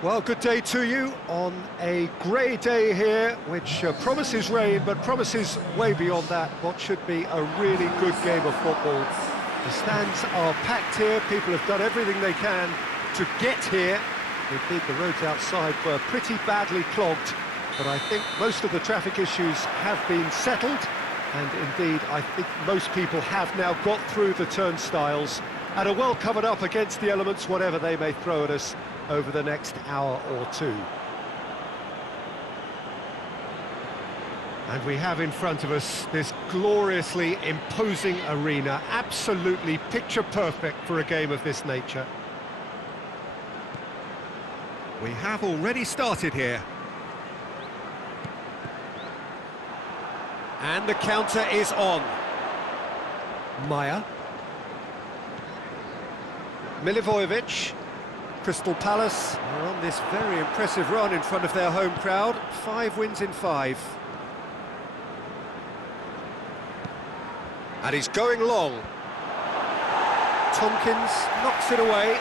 Well, good day to you on a grey day here, which promises rain, but promises way beyond that what should be a really good game of football. The stands are packed here, people have done everything they can to get here. Indeed, the roads outside were pretty badly clogged, but I think most of the traffic issues have been settled, and indeed, I think most people have now got through the turnstiles and are well covered up against the elements, whatever they may throw at us over the next hour or two. And we have in front of us this gloriously imposing arena, absolutely picture perfect for a game of this nature. We have already started here. And the counter is on. Maya. Milivojevic. Crystal Palace are on this very impressive run in front of their home crowd. 5 wins in 5. And he's going long. Tompkins knocks it away.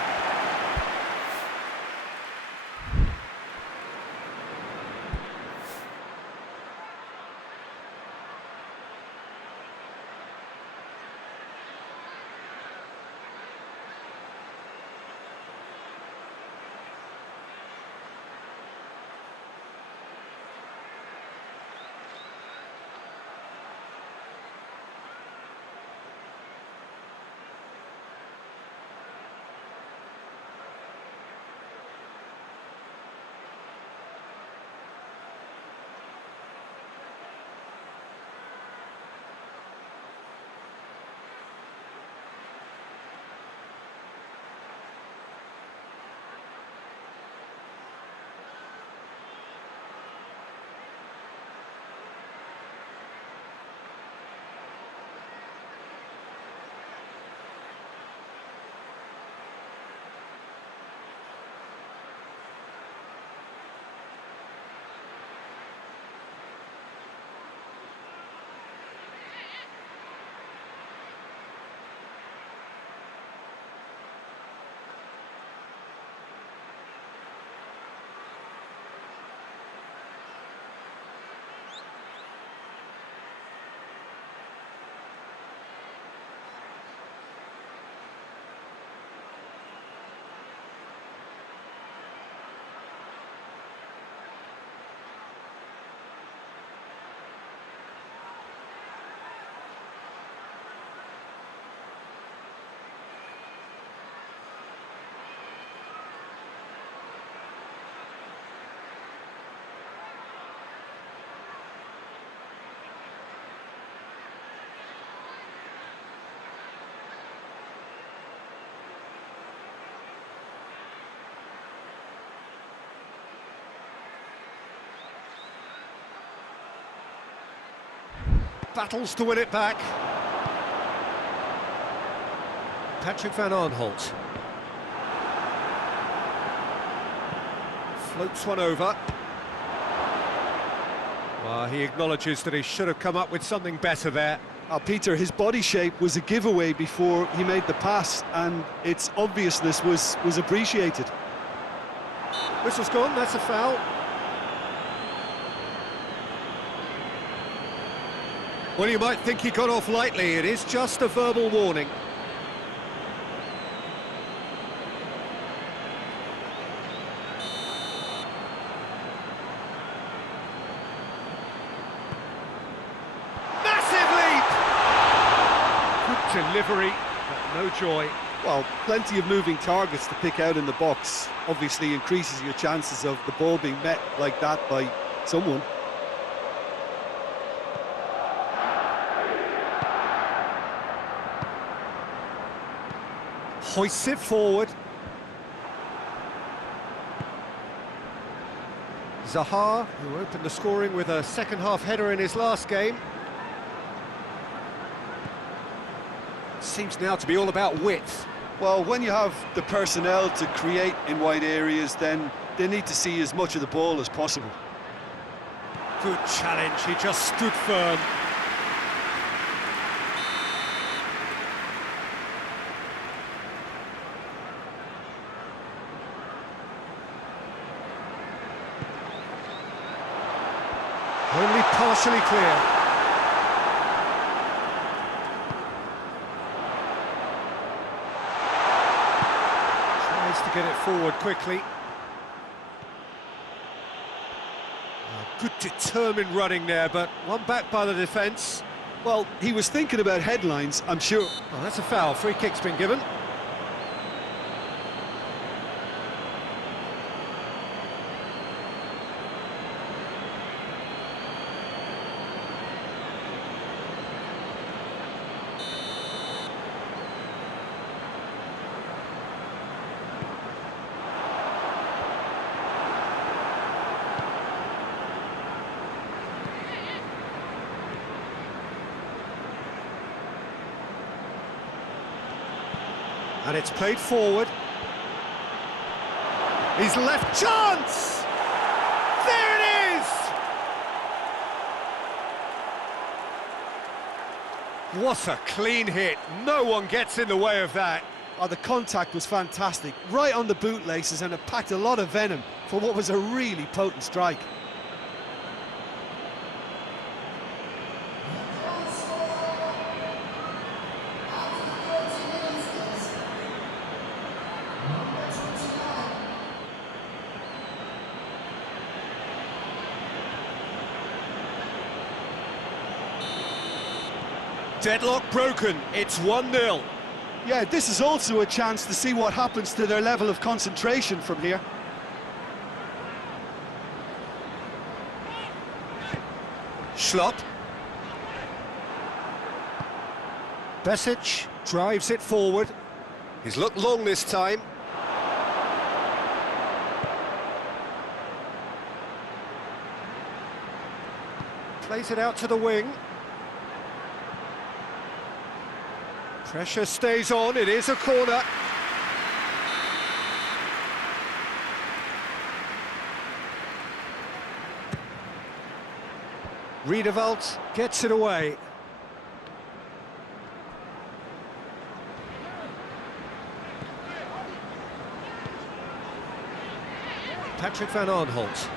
Battles to win it back. Patrick van Aanholt. Floats one over. Well, he acknowledges that he should have come up with something better there. Peter, his body shape was a giveaway before he made the pass, and its obviousness was appreciated. Whistle's gone, that's a foul. Well, you might think he got off lightly. It is just a verbal warning. Massive leap! Good delivery, but no joy. Well, plenty of moving targets to pick out in the box. Obviously increases your chances of the ball being met like that by someone. Hoists it forward. Zaha, who opened the scoring with a second-half header in his last game. Seems now to be all about width. Well, when you have the personnel to create in wide areas, then they need to see as much of the ball as possible. Good challenge, he just stood firm. Only partially clear. Tries to get it forward quickly. Good determined running there, but one back by the defence. Well, he was thinking about headlines, I'm sure. Oh, that's a foul. Free kick's been given. And it's played forward. He's left chance! There it is! What a clean hit. No one gets in the way of that. Oh, the contact was fantastic. Right on the bootlaces, and it packed a lot of venom for what was a really potent strike. Deadlock broken, it's 1-0. Yeah, this is also a chance to see what happens to their level of concentration from here. Schlupp. Besic drives it forward. He's looked long this time. Plays it out to the wing. Pressure stays on, it is a corner. Riedewald gets it away. Patrick van Aanholt.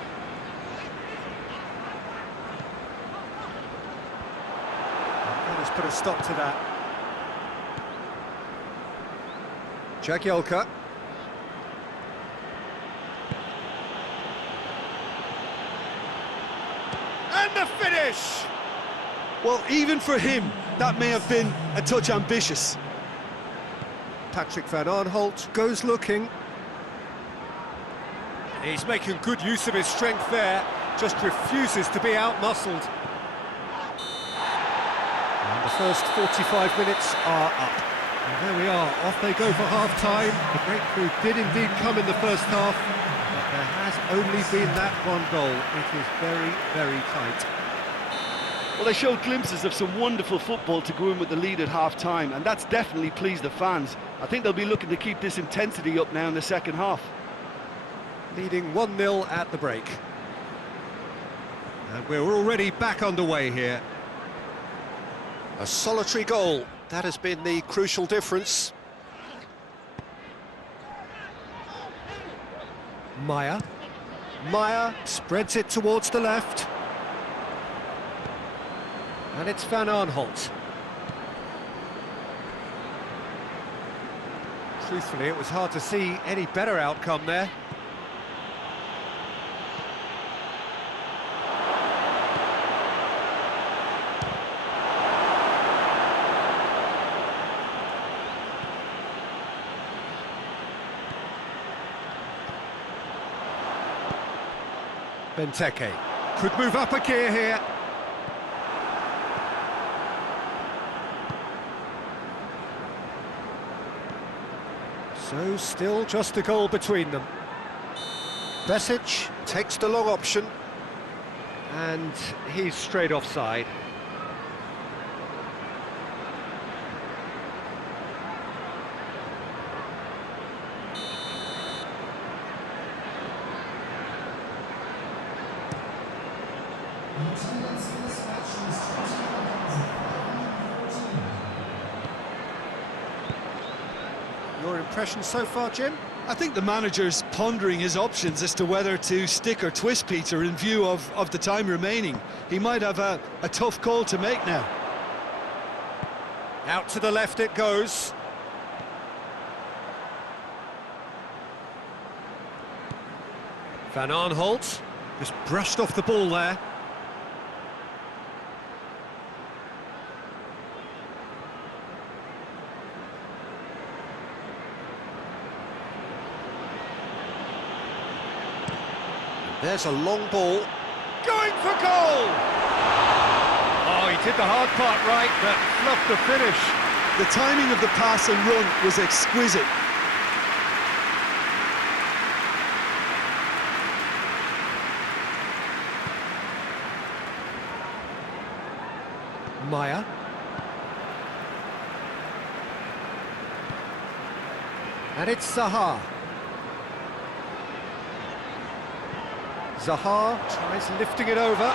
That has put a stop to that. Jagielka. And the finish! Well, even for him, that may have been a touch ambitious. Patrick van Aanholt goes looking. He's making good use of his strength there, just refuses to be out-muscled. And the first 45 minutes are up. And there we are, off they go for half-time. The breakthrough did indeed come in the first half, but there has only been that one goal. It is very, very tight. Well, they showed glimpses of some wonderful football to go in with the lead at half-time, and that's definitely pleased the fans. I think they'll be looking to keep this intensity up now in the second half. Leading 1-0 at the break. And we're already back underway here. A solitary goal. That has been the crucial difference. Maya. Maya spreads it towards the left. And it's Van Aanholt. Truthfully, it was hard to see any better outcome there. Benteke could move up a gear here. So still just a goal between them. Besic takes the long option, and he's straight offside. Your impression so far, Jim? I think the manager's pondering his options as to whether to stick or twist Peter in view of the time remaining. He might have a tough call to make now. Out to the left it goes. Van Aanholt just brushed off the ball there. There's a long ball. Going for goal! Oh, he did the hard part right, but fluffed the finish. The timing of the pass and run was exquisite. Maya. And it's Zaha. Zaha tries lifting it over.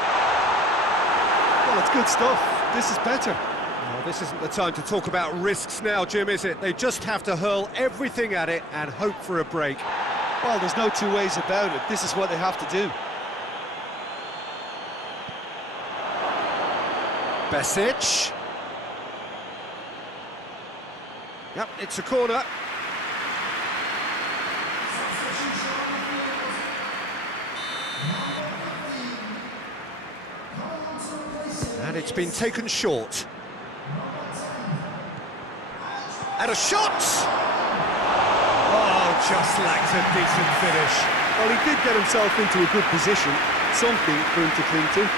Well, it's good stuff. This is better. Well, this isn't the time to talk about risks now, Jim, is it? They just have to hurl everything at it and hope for a break. Well, there's no two ways about it. This is what they have to do. Besic. Yep, it's a corner. And it's been taken short. And a shot! Oh, just lacked a decent finish. Well, he did get himself into a good position. Something for him to cling to.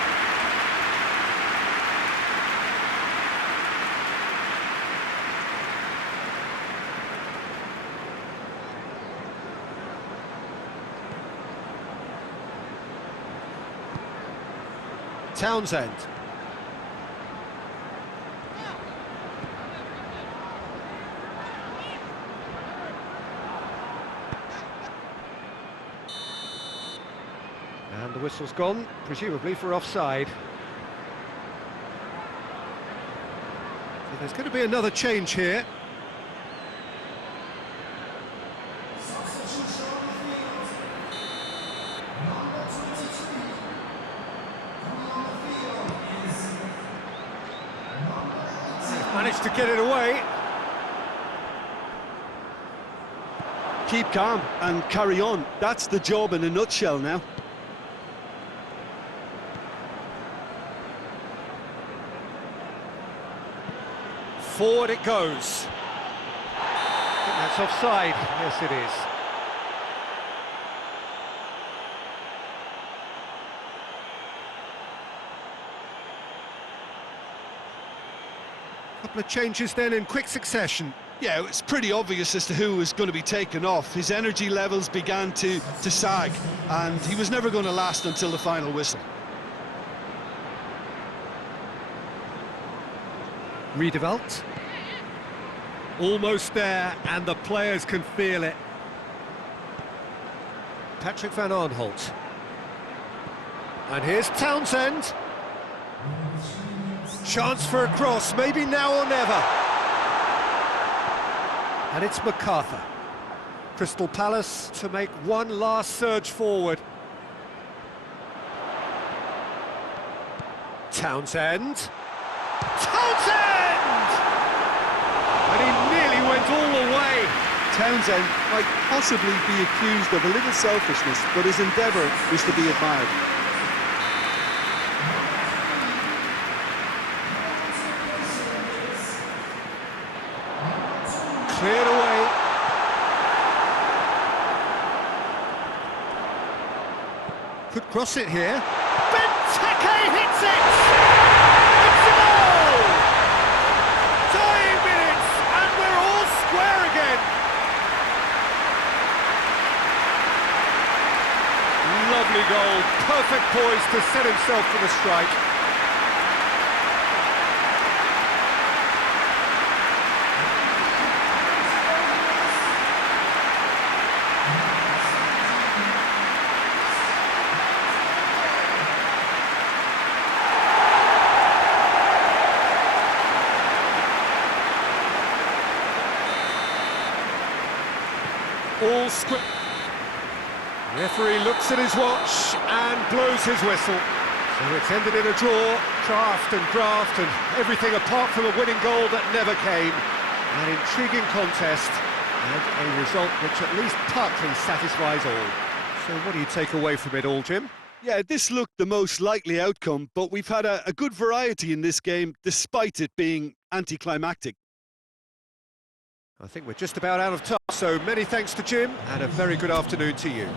Townsend. And the whistle's gone, presumably for offside. So there's going to be another change here. Managed to get it away. Keep calm and carry on. That's the job in a nutshell now. Forward it goes. I think that's offside. Yes, it is. Couple of changes then in quick succession. Yeah, it's pretty obvious as to who was going to be taken off. His energy levels began to sag, and he was never going to last until the final whistle. Riedewald. Almost there, and the players can feel it. Patrick Van Aanholt. And here's Townsend. Chance for a cross, maybe now or never. And it's MacArthur. Crystal Palace to make one last surge forward. Townsend. Townsend! And he nearly went all the way. Townsend might possibly be accused of a little selfishness, but his endeavour is to be admired. Cleared away. Could cross it here. Benteke hits it! It's a goal! Dying minutes, and we're all square again. Lovely goal, perfect poise to set himself for the strike. All will script. Referee looks at his watch and blows his whistle. So it's ended in a draw, draft, and everything apart from a winning goal that never came. An intriguing contest and a result which at least partly satisfies all. So what do you take away from it all, Jim? Yeah, this looked the most likely outcome, but we've had a good variety in this game, despite it being anticlimactic. I think we're just about out of time, so many thanks to Jim, and a very good afternoon to you.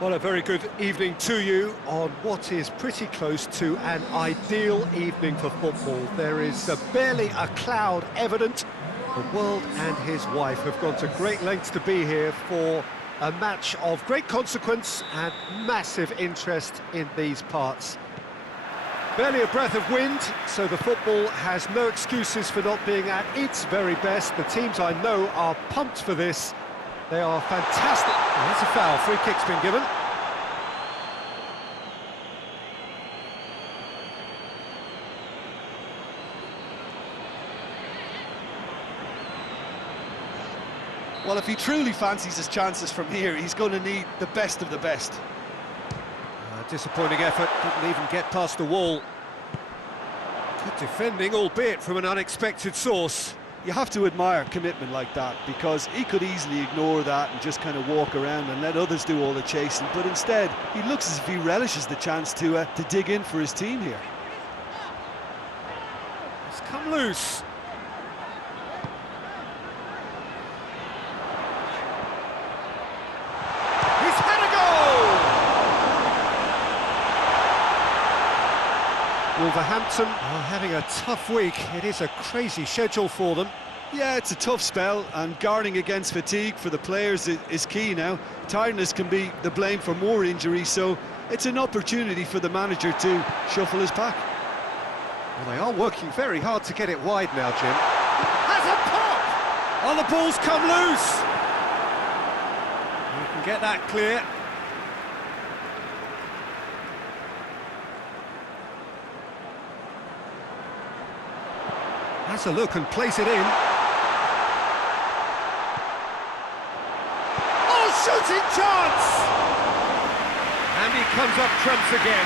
Well, a very good evening to you on what is pretty close to an ideal evening for football. There is barely a cloud evident. The world and his wife have gone to great lengths to be here for a match of great consequence and massive interest in these parts. Barely a breath of wind, so the football has no excuses for not being at its very best. The teams I know are pumped for this. They are fantastic. Oh, that's a foul. Free kick's been given. Well, if he truly fancies his chances from here, he's going to need the best of the best. Disappointing effort, didn't even get past the wall. Good defending, albeit from an unexpected source. You have to admire commitment like that, because he could easily ignore that and just kind of walk around and let others do all the chasing, but instead he looks as if he relishes the chance to dig in for his team here. It's come loose. He's had a goal! Wolverhampton are having a tough week. It is a crazy schedule for them. Yeah, it's a tough spell, and guarding against fatigue for the players is key now. Tiredness can be the blame for more injuries, so it's an opportunity for the manager to shuffle his pack. Well, they are working very hard to get it wide now, Jim. Has a pop! Oh, the ball's come loose! You can get that clear. Has a look and plays it in. Oh, shooting chance! And he comes up trumps again.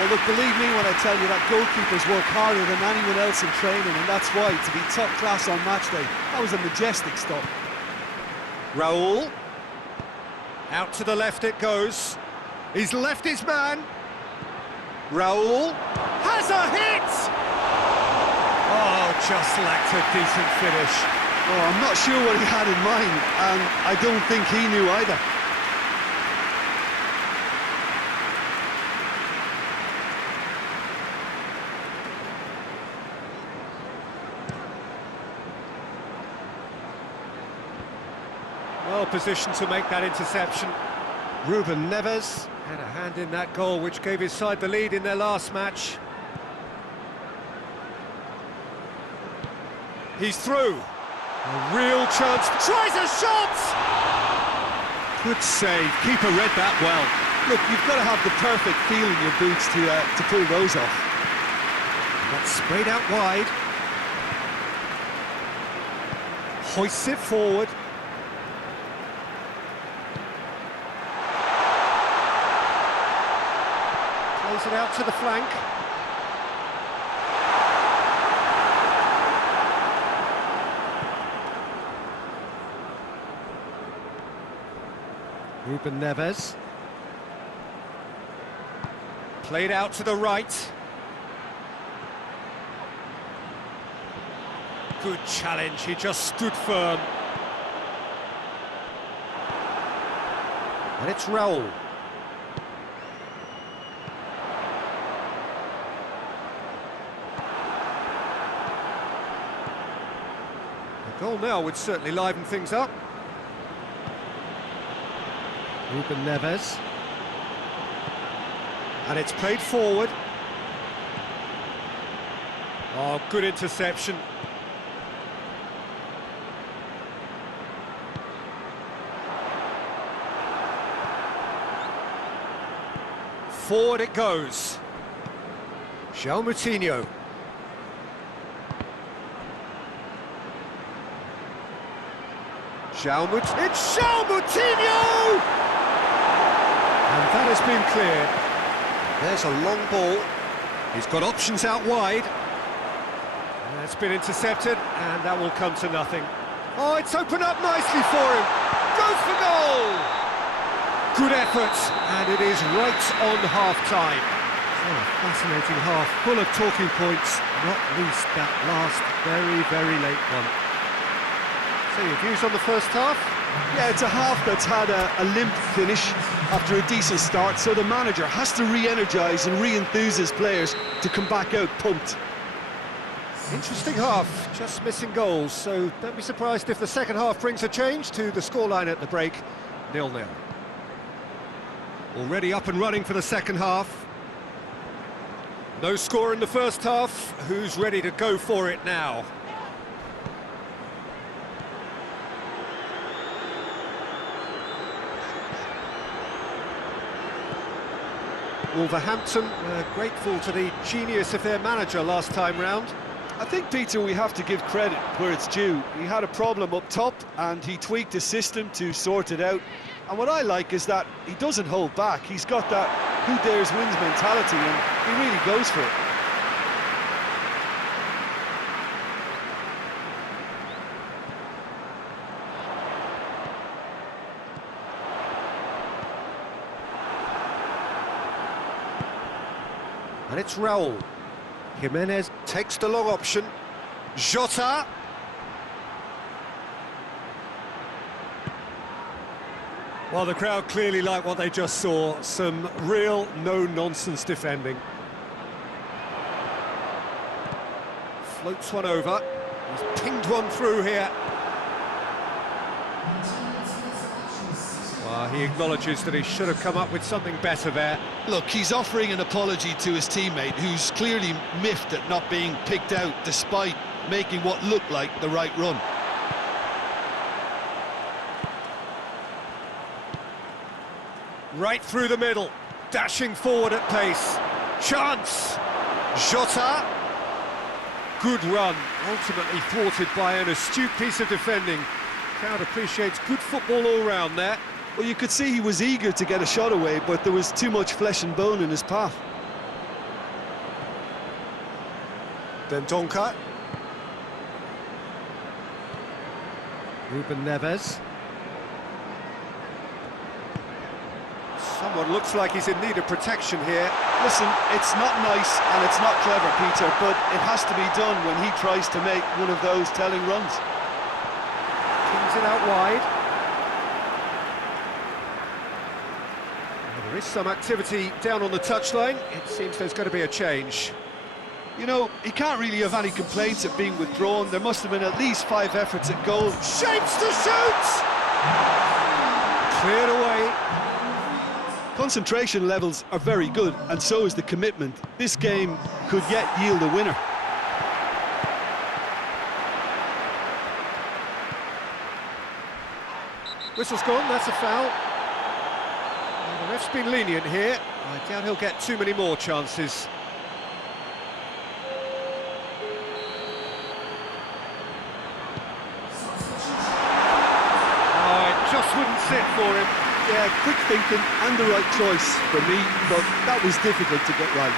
Well, look, believe me when I tell you that goalkeepers work harder than anyone else in training, and that's why, to be top class on match day, that was a majestic stop. Raul. Out to the left it goes. He's left his man. Raul has a hit! Oh, just lacked a decent finish. Oh, I'm not sure what he had in mind, and I don't think he knew either. Well positioned to make that interception. Ruben Neves had a hand in that goal which gave his side the lead in their last match. He's through. A real chance. Tries a shot! Good save. Keeper read that well. Look, you've got to have the perfect feel in your boots to pull those off. That's sprayed out wide. Hoists it forward. Plays it out to the flank. Ruben Neves. Played out to the right. Good challenge, he just stood firm. And it's Raul. The goal now would certainly liven things up. Ruben Neves. And it's played forward. Oh, good interception. Forward it goes. João Moutinho. It's João Moutinho! And that has been cleared. There's a long ball. He's got options out wide. And it's been intercepted, and that will come to nothing. Oh, it's opened up nicely for him. Goes for goal! Good effort, and it is right on half-time. So a fascinating half, full of talking points, not least that last very, very late one. So your views on the first half? Yeah, it's a half that's had a limp finish after a decent start, so the manager has to re-energise and re-enthuse his players to come back out pumped. Interesting half, just missing goals, so don't be surprised if the second half brings a change to the scoreline at the break, 0-0. Already up and running for the second half. No score in the first half, who's ready to go for it now? Wolverhampton grateful to the genius of their manager last time round. I think, Peter, we have to give credit where it's due. He had a problem up top and he tweaked his system to sort it out. And what I like is that he doesn't hold back. He's got that who dares wins mentality and he really goes for it. And it's Raul. Jimenez takes the long option. Jota. Well, the crowd clearly like what they just saw. Some real no-nonsense defending. Floats one over. He's pinged one through here. Well, he acknowledges that he should have come up with something better there. Look, he's offering an apology to his teammate, who's clearly miffed at not being picked out despite making what looked like the right run. Right through the middle, dashing forward at pace. Chance! Jota. Good run, ultimately thwarted by an astute piece of defending. Crowd appreciates good football all round there. Well, you could see he was eager to get a shot away, but there was too much flesh and bone in his path. Dendoncker. Ruben Neves. Someone looks like he's in need of protection here. Listen, it's not nice and it's not clever, Peter, but it has to be done when he tries to make one of those telling runs. Kings it out wide. Well, there is some activity down on the touchline. It seems there's going to be a change. You know, he can't really have any complaints at being withdrawn. There must have been at least 5 efforts at goal. Shapes to shoot! Cleared away. Concentration levels are very good, and so is the commitment. This game could yet yield a winner. Whistle's gone, that's a foul. Well, the ref's been lenient here. I doubt he'll get too many more chances. pass wouldn't sit for him. Yeah, quick thinking and the right choice for me, but that was difficult to get right.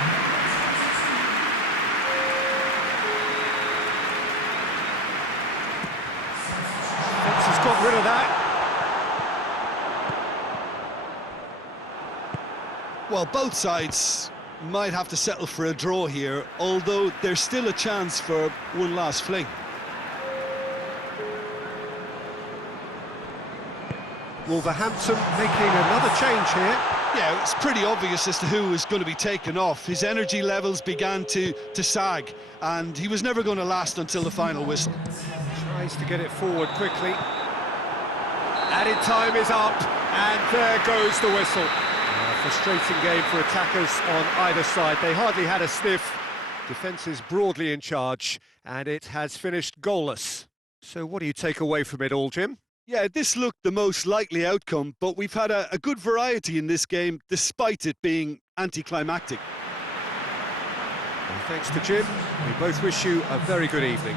Defence has got rid of that. Well, both sides might have to settle for a draw here, although there's still a chance for one last fling. Wolverhampton making another change here. Yeah, it's pretty obvious as to who was going to be taken off. His energy levels began to sag, and he was never going to last until the final whistle. Tries to get it forward quickly. Added time is up, and there goes the whistle. Frustrating game for attackers on either side. They hardly had a sniff. Defence is broadly in charge, and it has finished goalless. So what do you take away from it all, Jim? Yeah, this looked the most likely outcome, but we've had a good variety in this game, despite it being anticlimactic. Well, thanks to Jim. We both wish you a very good evening.